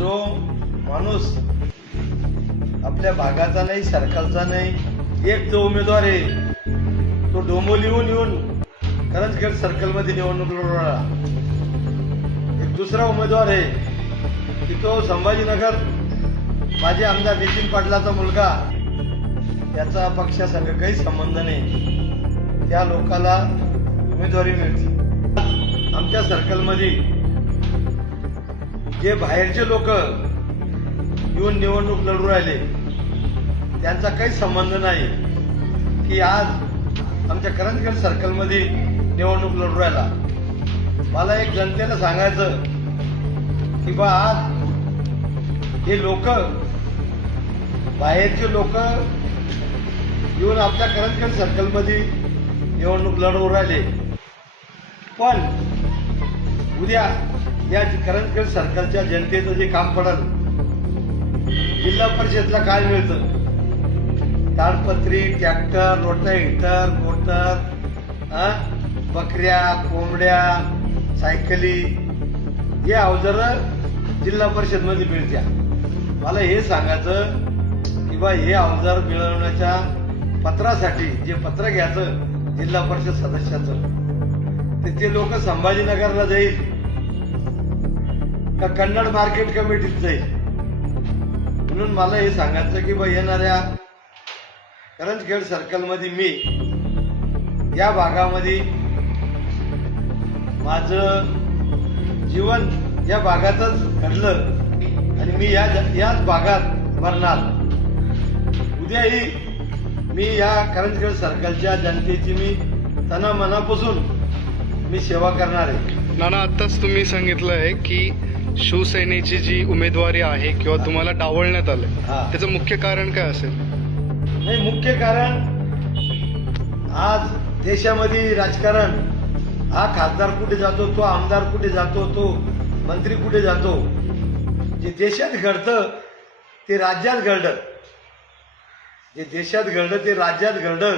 जो माणूस आपल्या भागाचा नाही, सर्कलचा नाही, एक जो उमेदवार आहे तो डोंबिवलीहून येऊन करंजखेड सर्कलमध्ये निवडणूक लढवणारा, एक दुसरा उमेदवार आहे की तो संभाजीनगर माजी आमदार नितीन पाटलाचा मुलगा, त्याचा पक्षासंग काही संबंध नाही, त्या लोकाला उमेदवारी मिळते. आमच्या सर्कलमध्ये जे बाहेरचे लोक येऊन निवडणूक लढू राहिले त्यांचा काही संबंध नाही की आज आमच्या करंजखेड सर्कलमध्ये निवडणूक लढू राहिला. मला एक जनतेला सांगायचं की बा आज हे लोक, बाहेरचे लोक येऊन आपल्या करंजखेड सर्कलमध्ये निवडणूक लढवू राहिले, पण उद्या या करंजखेड सर्कलच्या जनतेचं जे काम पडल, जिल्हा परिषदला काय मिळतं, ताडपत्री, ट्रॅक्टर, रोटाव्हेटर, मोटर, बकऱ्या, कोंबड्या, सायकली, हे अवजार जिल्हा परिषद मध्ये मिळत्या. मला हे सांगायचं की बा हे अवजार मिळवण्याच्या पत्रासाठी जे पत्र घ्यायचं जिल्हा परिषद सदस्याचं, ते लोक संभाजीनगरला जाईल का कन्नड मार्केट कमिटीत जाईल. म्हणून मला हे सांगायचं की बा येणाऱ्या करंजखेड सर्कलमध्ये मी या भागामध्ये माझं जीवन या भागातच घडलं आणि मी याच भागात मरणार. उद्याही मी या करंजखेड सर्कलच्या जनतेची मी तनामनापासून मी सेवा करणार आहे. नाना, आत्ताच तुम्ही सांगितलं आहे की शिवसेनेची जी उमेदवारी आहे किंवा तुम्हाला डावलण्यात आलं, त्याचं मुख्य कारण काय असेल? नाही, मुख्य कारण आज देशामध्ये राजकारण, हा खासदार कुठे जातो, तो आमदार कुठे जातो, तो मंत्री कुठे जातो, जे देशात घडतं ते राज्यात घडलं, जे देशात घडलं ते राज्यात घडलं.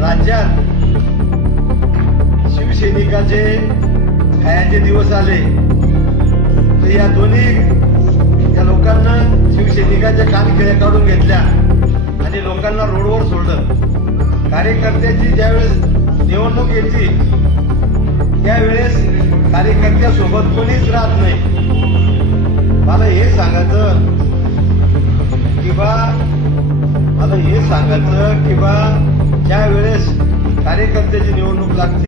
राज्यात शिवसैनिकाचे खायाचे दिवस आले तर या दोन्ही लोकांना शिवसैनिकाच्या कानखिळ्या काढून घेतल्या आणि लोकांना रोडवर सोडलं. कार्यकर्त्याची ज्यावेळेस निवडणूक येते त्यावेळेस कार्यकर्त्यासोबत कोणीच राहत नाही. मला हे सांगायचं की बा ज्या वेळेस कार्यकर्त्याची निवडणूक लागते